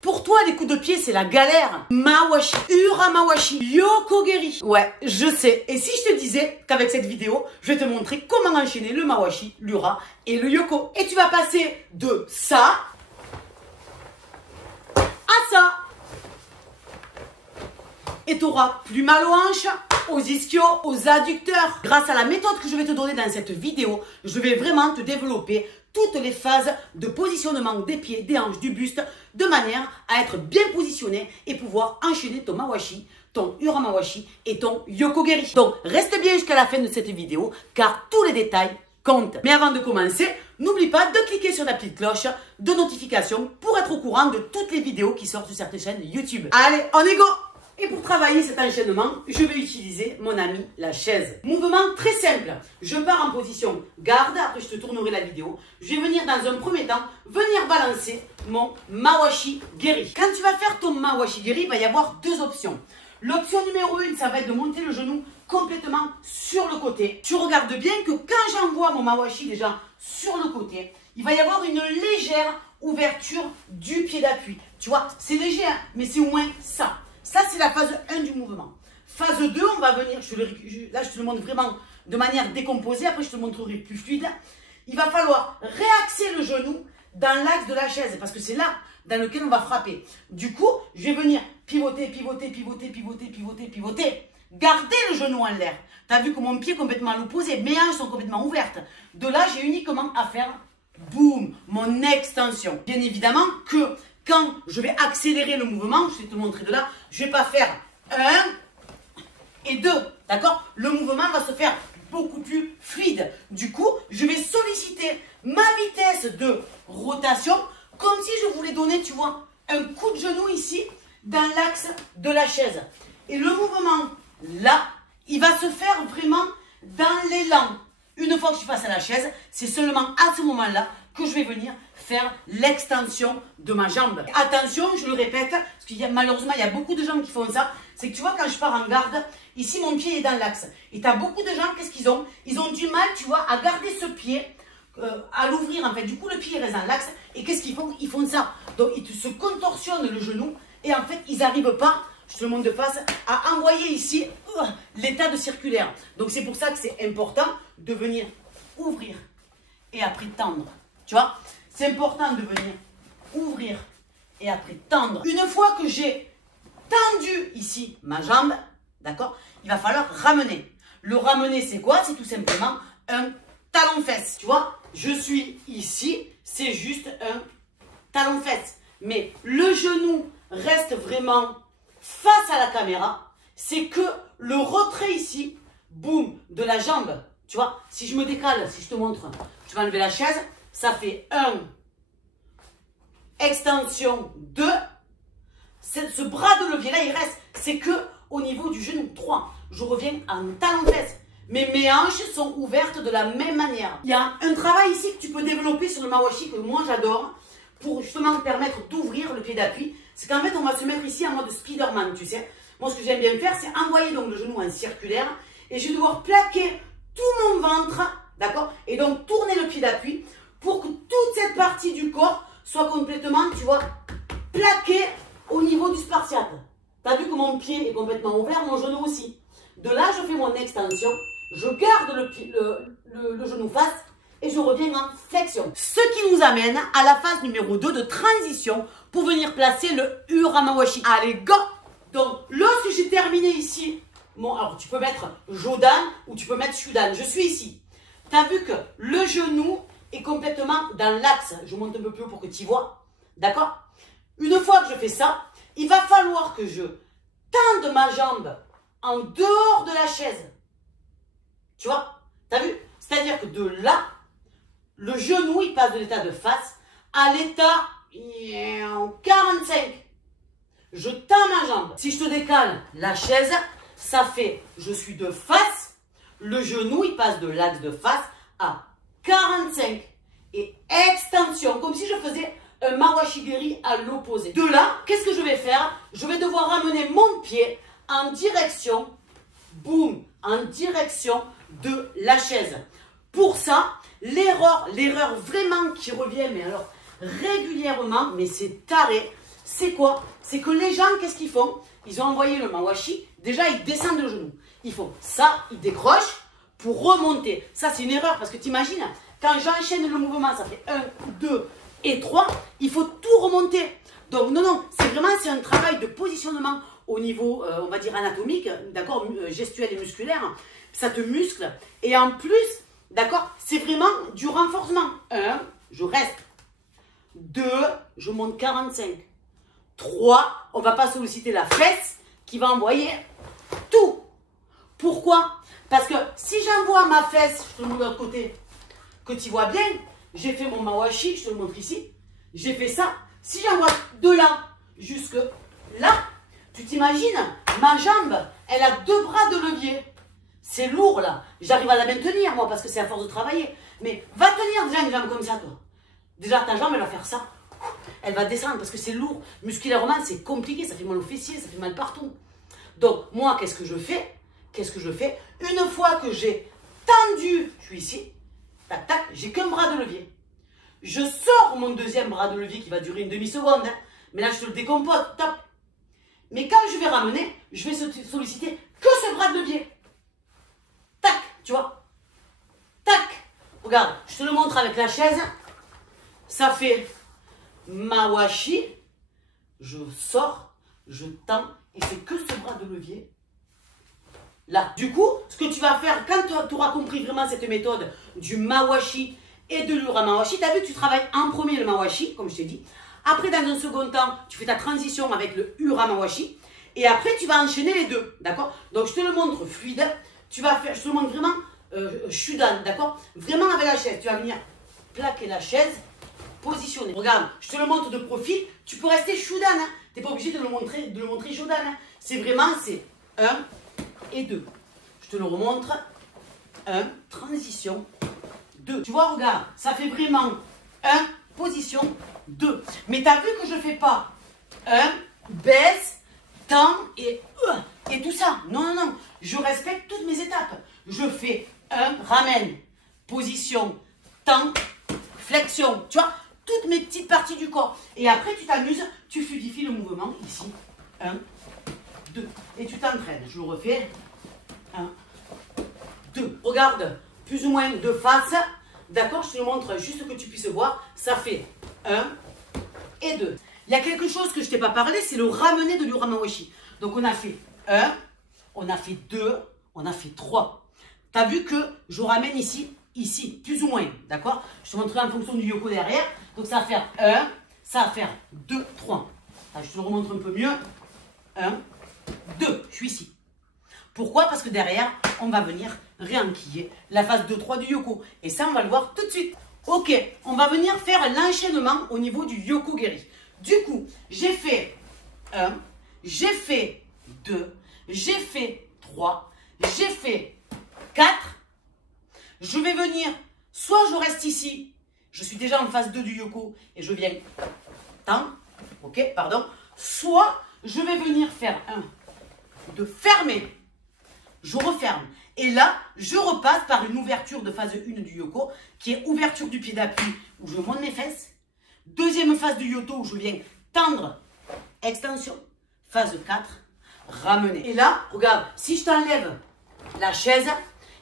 Pour toi, les coups de pied, c'est la galère. Mawashi, Uramawashi, Yokogeri. Ouais, je sais. Et si je te disais qu'avec cette vidéo, je vais te montrer comment enchaîner le Mawashi, l'Ura et le Yoko. Et tu vas passer de ça à ça. Et tu auras plus mal aux hanches, aux ischios, aux adducteurs. Grâce à la méthode que je vais te donner dans cette vidéo, je vais vraiment te développer toutes les phases de positionnement des pieds, des hanches, du buste, de manière à être bien positionné et pouvoir enchaîner ton Mawashi, ton Uramawashi et ton Yokogeri. Donc, reste bien jusqu'à la fin de cette vidéo, car tous les détails comptent. Mais avant de commencer, n'oublie pas de cliquer sur la petite cloche de notification pour être au courant de toutes les vidéos qui sortent sur cette chaîne YouTube. Allez, on est go! Et pour travailler cet enchaînement, je vais utiliser mon ami la chaise. Mouvement très simple. Je pars en position garde, après je te tournerai la vidéo. Je vais venir dans un premier temps, venir balancer mon Mawashi Geri. Quand tu vas faire ton Mawashi Geri, il va y avoir deux options. L'option numéro 1, ça va être de monter le genou complètement sur le côté. Tu regardes bien que quand j'envoie mon Mawashi déjà sur le côté, il va y avoir une légère ouverture du pied d'appui. Tu vois, c'est léger, hein, mais c'est au moins ça. Ça, c'est la phase 1 du mouvement. Phase 2, on va venir, là je te le montre vraiment de manière décomposée, après je te le montrerai plus fluide. Il va falloir réaxer le genou dans l'axe de la chaise, parce que c'est là dans lequel on va frapper. Du coup, je vais venir pivoter, pivoter, pivoter, pivoter, pivoter, pivoter. Garder le genou en l'air. Tu as vu que mon pied est complètement à l'opposé, mes hanches sont complètement ouvertes. De là, j'ai uniquement à faire, boum, mon extension. Bien évidemment que quand je vais accélérer le mouvement, je vais te montrer de là, je ne vais pas faire 1 et 2, d'accord? Le mouvement va se faire beaucoup plus fluide. Du coup, je vais solliciter ma vitesse de rotation comme si je voulais donner, tu vois, un coup de genou ici dans l'axe de la chaise. Et le mouvement, là, il va se faire vraiment dans l'élan. Une fois que je suis face à la chaise, c'est seulement à ce moment-là que je vais venir faire l'extension de ma jambe. Attention, je le répète, parce qu'il y a malheureusement, il y a beaucoup de gens qui font ça. C'est que tu vois, quand je pars en garde, ici mon pied est dans l'axe. Et tu as beaucoup de gens, qu'est-ce qu'ils ont? Ils ont du mal, tu vois, à garder ce pied, à l'ouvrir en fait. Du coup, le pied reste dans l'axe. Et qu'est-ce qu'ils font? Ils font ça. Donc, ils se contorsionnent le genou. Et en fait, ils n'arrivent pas, je te le montre de face, à envoyer ici l'état de circulaire. Donc, c'est pour ça que c'est important de venir ouvrir et après tendre. Tu vois, c'est important de venir ouvrir et après tendre. Une fois que j'ai tendu ici ma jambe, d'accord, il va falloir ramener. Le ramener, c'est quoi? C'est tout simplement un talon-fesse. Tu vois, je suis ici, c'est juste un talon-fesse. Mais le genou reste vraiment face à la caméra. C'est que le retrait ici, boum, de la jambe. Tu vois, si je me décale, si je te montre, tu vas enlever la chaise, ça fait 1, extension 2. Ce bras de levier là, il reste. C'est que au niveau du genou 3. Je reviens en talon-fesse. Mais mes hanches sont ouvertes de la même manière. Il y a un travail ici que tu peux développer sur le Mawashi que moi j'adore pour justement permettre d'ouvrir le pied d'appui. C'est qu'en fait, on va se mettre ici en mode Spider-Man, tu sais. Moi, ce que j'aime bien faire, c'est envoyer donc le genou en circulaire et je vais devoir plaquer tout mon ventre, d'accord? Et donc tourner le pied d'appui pour que toute cette partie du corps soit complètement, tu vois, plaquée au niveau du spartiate. Tu as vu que mon pied est complètement ouvert, mon genou aussi. De là, je fais mon extension, je garde le genou face et je reviens en flexion. Ce qui nous amène à la phase numéro 2 de transition pour venir placer le Uramawashi. Allez, go! Donc, lorsque j'ai terminé ici, bon, alors tu peux mettre Jodan ou tu peux mettre Shudan. Je suis ici. Tu as vu que le genou est complètement dans l'axe. Je monte un peu plus haut pour que tu vois. D'accord? Une fois que je fais ça, il va falloir que je tende ma jambe en dehors de la chaise. Tu vois? Tu as vu? C'est-à-dire que de là, le genou, il passe de l'état de face à l'état 45. Je tends ma jambe. Si je te décale la chaise, ça fait, je suis de face, le genou, il passe de l'axe de face à 45. Et extension, comme si je faisais un Mawashi Geri à l'opposé. De là, qu'est-ce que je vais faire? Je vais devoir ramener mon pied en direction, boum, en direction de la chaise. Pour ça, l'erreur vraiment qui revient, mais alors régulièrement, mais c'est taré, c'est quoi? C'est que les gens, qu'est-ce qu'ils font? Ils ont envoyé le mawashi. Déjà, ils descendent le genou. Ils font ça, ils décrochent pour remonter. Ça, c'est une erreur parce que t'imagines, quand j'enchaîne le mouvement, ça fait 1, 2 et 3. Il faut tout remonter. Donc, non, c'est un travail de positionnement au niveau, on va dire, anatomique, d'accord, gestuel et musculaire. Ça te muscle. Et en plus, d'accord, c'est vraiment du renforcement. 1, je reste. 2, je monte 45. 3, on ne va pas solliciter la fesse qui va envoyer tout. Pourquoi? Parce que si j'envoie ma fesse, je te le montre de l'autre côté, que tu vois bien, j'ai fait mon mawashi, je te le montre ici, j'ai fait ça. Si j'envoie de là jusque là, tu t'imagines, ma jambe, elle a 2 bras de levier. C'est lourd là. J'arrive à la maintenir moi parce que c'est à force de travailler. Mais va tenir déjà une jambe comme ça toi. Déjà ta jambe elle va faire ça. Elle va descendre parce que c'est lourd. Musculairement c'est compliqué. Ça fait mal aux fessiers, ça fait mal partout. Donc moi qu'est-ce que je fais? Une fois que j'ai tendu, je suis ici, tac tac, j'ai qu'un bras de levier. Je sors mon deuxième bras de levier qui va durer une demi-seconde. Hein. Mais là je te le décompose, top. Mais quand je vais ramener, je vais solliciter que ce bras de levier. Tac, tu vois. Tac. Regarde, je te le montre avec la chaise. Ça fait mawashi. Je sors, je tends et c'est que ce bras de levier. Là. Du coup, ce que tu vas faire, quand tu auras compris vraiment cette méthode du mawashi et de l'ura mawashi, tu as vu que tu travailles en premier le mawashi, comme je t'ai dit. Après, dans un second temps, tu fais ta transition avec le ura mawashi. Et après, tu vas enchaîner les deux, d'accord? Donc, je te le montre fluide. Tu vas faire, je te le montre vraiment shudan, d'accord? Vraiment avec la chaise. Tu vas venir plaquer la chaise, positionner. Regarde, je te le montre de profil. Tu peux rester shudan, hein? Tu n'es pas obligé de le montrer shudan. Hein? C'est vraiment, c'est 1 et 2. Je te le remontre. 1, transition, 2. Tu vois, regarde, ça fait vraiment 1, position, 2. Mais tu as vu que je ne fais pas 1, baisse, tend et tout ça. Non, non, non. Je respecte toutes mes étapes. Je fais 1, ramène, position, tend, flexion. Tu vois, toutes mes petites parties du corps. Et après, tu t'amuses, tu fluidifies le mouvement. Ici, 1, 2. Et tu t'entraînes. Je le refais. 1, 2. Regarde, plus ou moins de face. D'accord, je te le montre juste que tu puisses voir. Ça fait 1 et 2. Il y a quelque chose que je ne t'ai pas parlé, c'est le ramener de l'ura mawashi. Donc on a fait 1, on a fait 2, on a fait 3. Tu as vu que je ramène ici, plus ou moins. D'accord? Je te montrerai en fonction du yoko derrière. Donc ça va faire 1, ça va faire 2, 3. Là, je te le remontre un peu mieux. 1, 2, je suis ici. Pourquoi? Parce que derrière, on va venir réenquiller la phase 2-3 du yoko. Et ça, on va le voir tout de suite. Ok, on va venir faire l'enchaînement au niveau du yoko geri. Du coup, j'ai fait 1, j'ai fait 2, j'ai fait 3, j'ai fait 4. Je vais venir, soit je reste ici, je suis déjà en phase 2 du yoko et je viens tendre, ok, pardon. Soit je vais venir faire 1, 2, fermer, je referme. Et là, je repasse par une ouverture de phase 1 du yoko, qui est ouverture du pied d'appui, où je monte mes fesses. Deuxième phase du yoto, où je viens tendre, extension. Phase 4, ramener. Et là, regarde, si je t'enlève la chaise,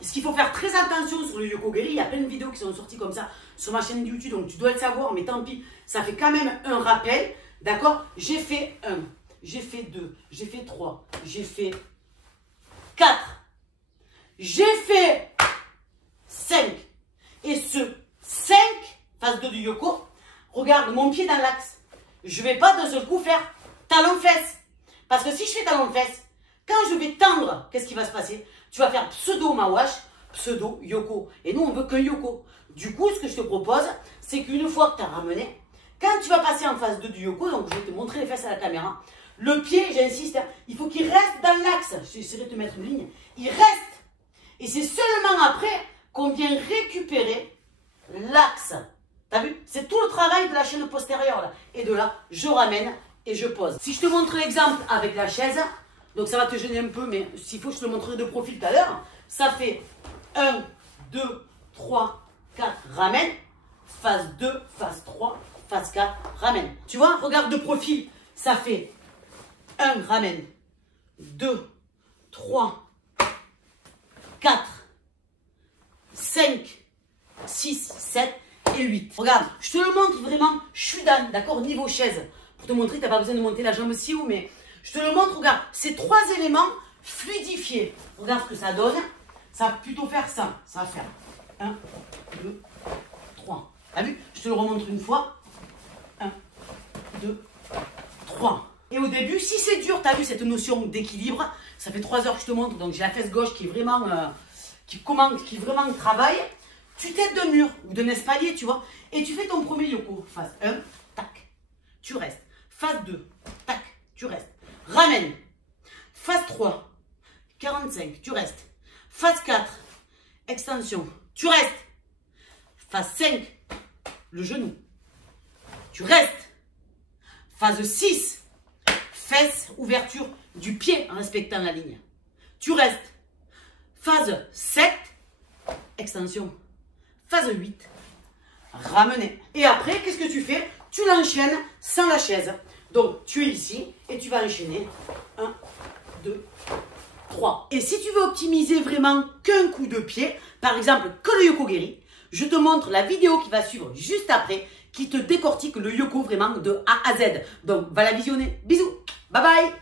ce qu'il faut faire très attention sur le yoko geri, il y a plein de vidéos qui sont sorties comme ça sur ma chaîne YouTube, donc tu dois le savoir, mais tant pis, ça fait quand même un rappel. D'accord? J'ai fait 1, j'ai fait 2, j'ai fait 3, j'ai fait 4. J'ai fait 5. Et ce 5, phase 2 du yoko, regarde mon pied dans l'axe. Je ne vais pas d'un seul coup faire talon-fesse. Parce que si je fais talon-fesse, quand je vais tendre, qu'est-ce qui va se passer? Tu vas faire pseudo-mawash, pseudo-yoko. Et nous, on veut qu'un yoko. Du coup, ce que je te propose, c'est qu'une fois que tu as ramené, quand tu vas passer en phase 2 du yoko, donc je vais te montrer les fesses à la caméra, le pied, j'insiste, hein, il faut qu'il reste dans l'axe. J'essaierai de te mettre une ligne. Il reste. Et c'est seulement après qu'on vient récupérer l'axe. T'as vu? C'est tout le travail de la chaîne postérieure. Là. Et de là, je ramène et je pose. Si je te montre l'exemple avec la chaise, donc ça va te gêner un peu, mais s'il faut, je te le montrerai de profil tout à l'heure. Ça fait 1, 2, 3, 4, ramène. Phase 2, phase 3, phase 4, ramène. Tu vois, regarde de profil. Ça fait 1, ramène, 2, 3, 4, 5, 6, 7 et 8. Regarde, je te le montre vraiment, je suis Dan, d'accord, niveau chaise. Pour te montrer, tu n'as pas besoin de monter la jambe si haut, mais je te le montre, regarde, ces 3 éléments fluidifiés. Regarde ce que ça donne. Ça va plutôt faire ça. Ça va faire 1, 2, 3. T'as vu? Je te le remontre une fois. 1, 2, 3. Et au début, si c'est dur, tu as vu cette notion d'équilibre. Ça fait 3 heures que je te montre, donc j'ai la fesse gauche qui est vraiment, qui vraiment travaille. Tu t'aides d'un mur ou d'un espalier, tu vois. Et tu fais ton premier yoko. Phase 1, tac, tu restes. Phase 2, tac, tu restes. Ramène. Phase 3, 45, tu restes. Phase 4, extension, tu restes. Phase 5, le genou, tu restes. Phase 6, fesses, ouverture du pied en respectant la ligne. Tu restes. Phase 7, extension. Phase 8, ramener. Et après, qu'est-ce que tu fais? Tu l'enchaînes sans la chaise. Donc, tu es ici et tu vas enchaîner. 1, 2, 3. Et si tu veux optimiser vraiment qu'un coup de pied, par exemple que le Yoko-Geri, je te montre la vidéo qui va suivre juste après, qui te décortique le Yoko vraiment de A à Z. Donc, va la visionner. Bisous. Bye bye.